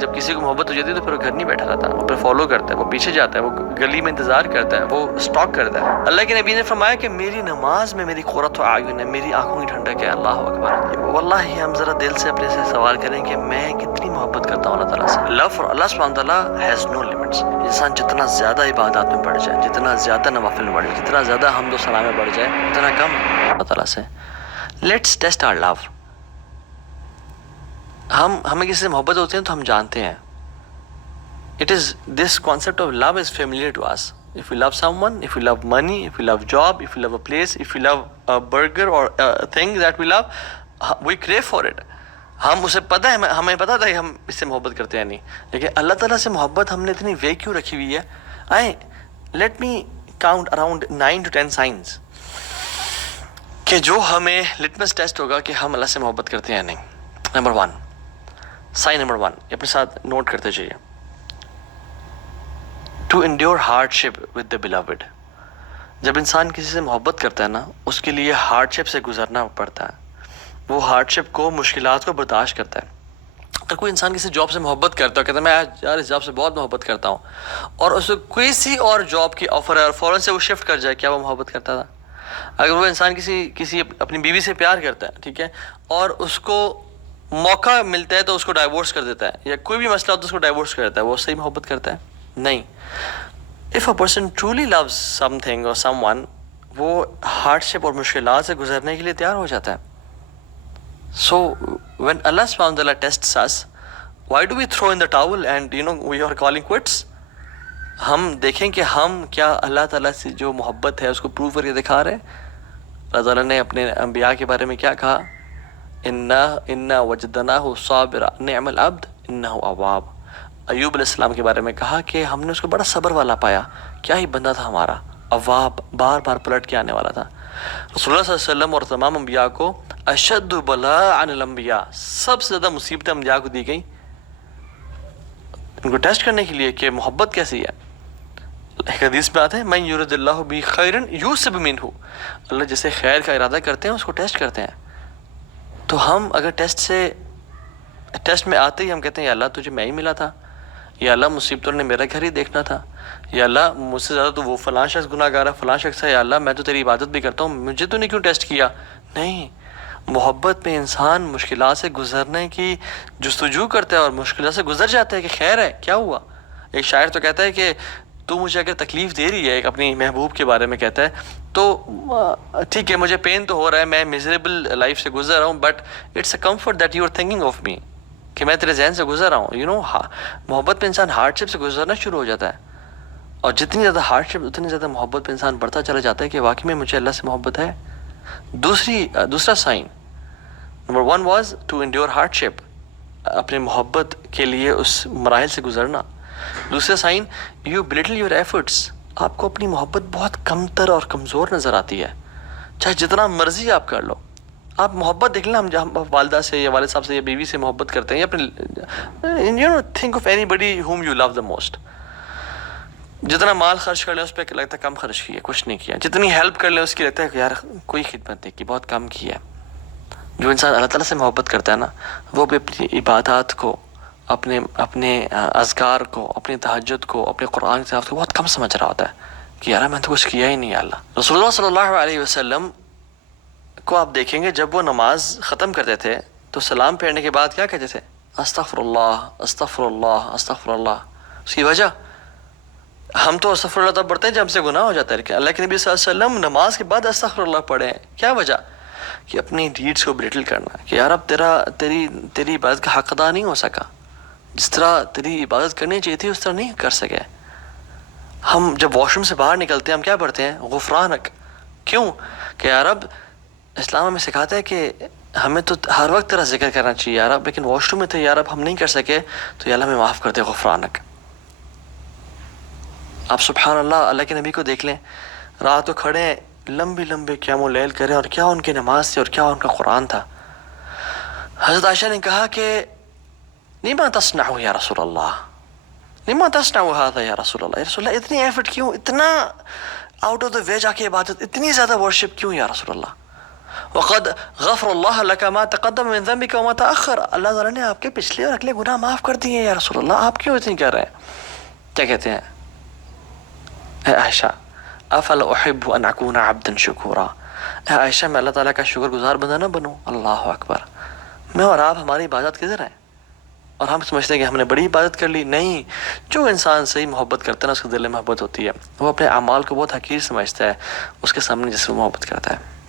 جب کسی کو محبت ہو جاتی ہے تو پھر وہ گھر نہیں بیٹھا رہتا، وہ پھر فالو کرتا ہے، وہ پیچھے جاتا ہے، وہ گلی میں انتظار کرتا ہے، وہ اسٹاک کرتا ہے۔ اللہ کے نبی نے فرمایا کہ میری نماز میں میری قرۃ اعین ہے، میری آنکھوں کی ٹھنڈک ہے۔ اللہ اکبر۔ واللہ ہم ذرا دل سے اپنے سے سوال کریں کہ میں کتنی محبت کرتا ہوں اللہ تعالیٰ سے۔ لو فار اللہ سبحانہ تعالیٰ ہیز نو لمٹس۔ انسان جتنا زیادہ عبادات میں بڑھ جائے، جتنا زیادہ نوافل میں بڑھ جائے، جتنا زیادہ حمد و ثنا میں بڑھ جائے، اتنا کم اللہ تعالیٰ سے۔ لیٹس ٹیسٹ آور لو۔ ہمیں کسی سے محبت ہوتی ہے تو ہم جانتے ہیں it is this concept of love is familiar to us. If we love someone, if we love money, if we love job, if we love a place, if we love a burger or a thing that we love, we crave for it. ہم اسے پتہ ہے، ہمیں پتہ تھا کہ ہم اس سے محبت کرتے ہیں نہیں، لیکن اللہ تعالیٰ سے محبت ہم نے اتنی وے کیوں رکھی ہوئی ہے؟ آئیں let me count around 9 to 10 science کہ جو ہمیں لٹمس ٹیسٹ ہوگا کہ ہم اللہ سے محبت کرتے ہیں نہیں۔ نمبر 1، سائن نمبر 1 اپنے ساتھ نوٹ کرتے جائیے۔ To endure hardship with the beloved. جب انسان کسی سے محبت کرتا ہے نا، اس کے لیے ہارڈ شپ سے گزرنا پڑتا ہے، وہ ہارڈ شپ کو، مشکلات کو برداشت کرتا ہے۔ اگر کوئی انسان کسی جاب سے محبت کرتا ہے، کہتا ہے میں یار اس جاب سے بہت محبت کرتا ہوں، اور اس کو کسی اور جاب کی آفر ہے اور فوراً سے وہ شفٹ کر جائے، کیا وہ محبت کرتا تھا؟ اگر وہ انسان کسی اپنی بیوی سے پیار کرتا ہے، ٹھیک ہے، اور اس کو موقع ملتا ہے تو اس کو ڈائیورس کر دیتا ہے، یا کوئی بھی مسئلہ ہوتا ہے اس کو ڈائیورس کر دیتا ہے، وہ صحیح محبت کرتا ہے؟ نہیں۔ If a person truly loves something or someone, وہ ہارڈ شپ اور مشکلات سے گزرنے کے لیے تیار ہو جاتا ہے۔ So when Allah subhanahu wa ta'ala tests us, why do we throw in the towel and we are calling quits؟ ہم دیکھیں کہ ہم کیا اللہ تعالیٰ سے جو محبت ہے اس کو پروو کر کے دکھا رہے ہیں۔ اللہ تعالیٰ نے اپنے انبیاء کے بارے میں کیا کہا؟ اِنَّا وَجَدْنَاهُ صَابِرًا نِعْمَ الْعَبْدُ إِنَّهُ أَوَّابٌ۔ ایوب علیہ السلام کے بارے میں کہا کہ ہم نے اس کو بڑا صبر والا پایا، کیا ہی بندہ تھا ہمارا، اواب، بار بار پلٹ کے آنے والا تھا۔ رسول اللہ صلی اللہ علیہ وسلم اور تمام انبیاء کو اشد بلاء عن الانبیاء، سب سے زیادہ مصیبتیں انبیاء کو دی گئی، ان کو ٹیسٹ کرنے کے لیے کہ محبت کیسی ہے۔ ایک حدیث میں آتا ہے من یرد اللہ بہ خیرا یوسب منہ، اللہ جسے خیر کا ارادہ کرتے ہیں اس کو ٹیسٹ کرتے ہیں۔ تو ہم اگر ٹیسٹ میں آتے ہی ہم کہتے ہیں یا اللہ تجھے میں ہی ملا تھا، یا اللہ مصیبتوں نے میرا گھر ہی دیکھنا تھا، یا اللہ مجھ سے زیادہ تو وہ فلاں شخص گناہ گار ہے، فلاں شخص ہے، یا اللہ میں تو تیری عبادت بھی کرتا ہوں، مجھے تو نہیں کیوں ٹیسٹ کیا؟ نہیں، محبت میں انسان مشکلات سے گزرنے کی جستجو کرتا ہے اور مشکلات سے گزر جاتا ہے کہ خیر ہے، کیا ہوا؟ ایک شاعر تو کہتا ہے کہ تو مجھے اگر تکلیف دے رہی ہے، ایک اپنی محبوب کے بارے میں کہتا ہے، تو ٹھیک ہے مجھے پین تو ہو رہا ہے، میں میزریبل لائف سے گزر رہا ہوں، but it's a comfort that you are thinking of me, کہ میں تیرے ذہن سے گزر رہا ہوں۔ محبت پہ انسان ہارڈ شپ سے گزرنا شروع ہو جاتا ہے، اور جتنی زیادہ ہارڈ شپ اتنی زیادہ محبت پہ انسان بڑھتا چلا جاتا ہے کہ واقعی میں مجھے اللہ سے محبت ہے۔ دوسرا sign number 1 was to endure hardship, اپنے محبت کے لیے اس مراحل سے گزرنا۔ دوسرا sign you belittle your efforts, آپ کو اپنی محبت بہت کمتر اور کمزور نظر آتی ہے، چاہے جتنا مرضی آپ کر لو۔ آپ محبت دیکھ لیں، ہم جب والدہ سے یا والد صاحب سے یا بیوی سے محبت کرتے ہیں، یا اپنے think of anybody whom you love the most, جتنا مال خرچ کر لیں اس پہ لگتا ہے کم خرچ کیا، کچھ نہیں کیا، جتنی ہیلپ کر لیں اس کی لگتا ہے کہ یار کوئی خدمت نہیں کی، بہت کم کی ہے۔ جو انسان اللہ تعالیٰ سے محبت کرتا ہے نا، وہ بھی اپنی عبادات کو، اپنے اذکار کو، اپنی تہجد کو، اپنے قرآن کی تلاوت کو بہت کم سمجھ رہا ہوتا ہے کہ یار میں تو کچھ کیا ہی نہیں ہے اللہ۔ رسول اللہ صلی اللہ علیہ وسلم کو آپ دیکھیں گے جب وہ نماز ختم کرتے تھے تو سلام پھیرنے کے بعد کیا کہتے تھے؟ استغفر اللہ استغفر اللہ استغفر اللہ۔ اس کی وجہ، ہم تو استغفر اللہ تب پڑھتے ہیں جب ہم سے گناہ ہو جاتا ہے، لیکن اللہ کے نبی صلی اللہ علیہ وسلم نماز کے بعد استغفر اللہ پڑھے ہیں، کیا وجہ؟ کہ اپنی ڈیڈس کو بلٹل کرنا، کہ یار اب تیری عبادت کا حق ادا نہیں ہو سکا، جس طرح تیری عبادت کرنی چاہیے تھی اس طرح نہیں کر سکے۔ ہم جب واش روم سے باہر نکلتے ہیں ہم کیا پڑھتے ہیں؟ غفرانک۔ کیوں؟ کہ یار اب اسلام ہمیں سکھاتا ہے کہ ہمیں تو ہر وقت تیرا ذکر کرنا چاہیے یار اب، لیکن واش روم میں تھے یار اب ہم نہیں کر سکے تو یا اللہ ہمیں معاف کر دے، غفرانک۔ آپ سبحان اللہ، اللہ کے نبی کو دیکھ لیں، رات کو کھڑے ہیں، لمبی قیام اللیل کریں، اور کیا ان کی نماز تھی اور کیا ان کا قرآن تھا۔ حضرت عائشہ نے کہا کہ لما تصنع یا رسول اللہ، لما تصنع هذا یا رسول اللہ، یا رسول اللہ اتنی ایفرٹ کیوں، اتنا آؤٹ آف دا وے جا کے عبادت، اتنی زیادہ ورشپ کیوں یا رسول اللہ؟ وقد غفر اللہ لک ما تقدم من ذنبک وما تأخر، اللہ تعالیٰ نے آپ کے پچھلے اور اگلے گناہ معاف کر دیے ہیں یا رسول اللہ، آپ کیوں اتنی کہہ رہے ہیں؟ کیا کہتے ہیں؟ اے عائشہ افلا احب ان اکون عبدا شکورا، اے عائشہ میں اللہ تعالیٰ کا شکر گزار بندہ نہ بنوں؟ اللہ اکبر، میں اور آپ ہماری عبادت کدھر ہے؟ اور ہم سمجھتے ہیں کہ ہم نے بڑی عبادت کر لی. نہیں، جو انسان صحیح محبت کرتا ہے نا اس کے دل میں محبت ہوتی ہے، وہ اپنے اعمال کو بہت حقیر سمجھتا ہے اس کے سامنے جس سے محبت کرتا ہے.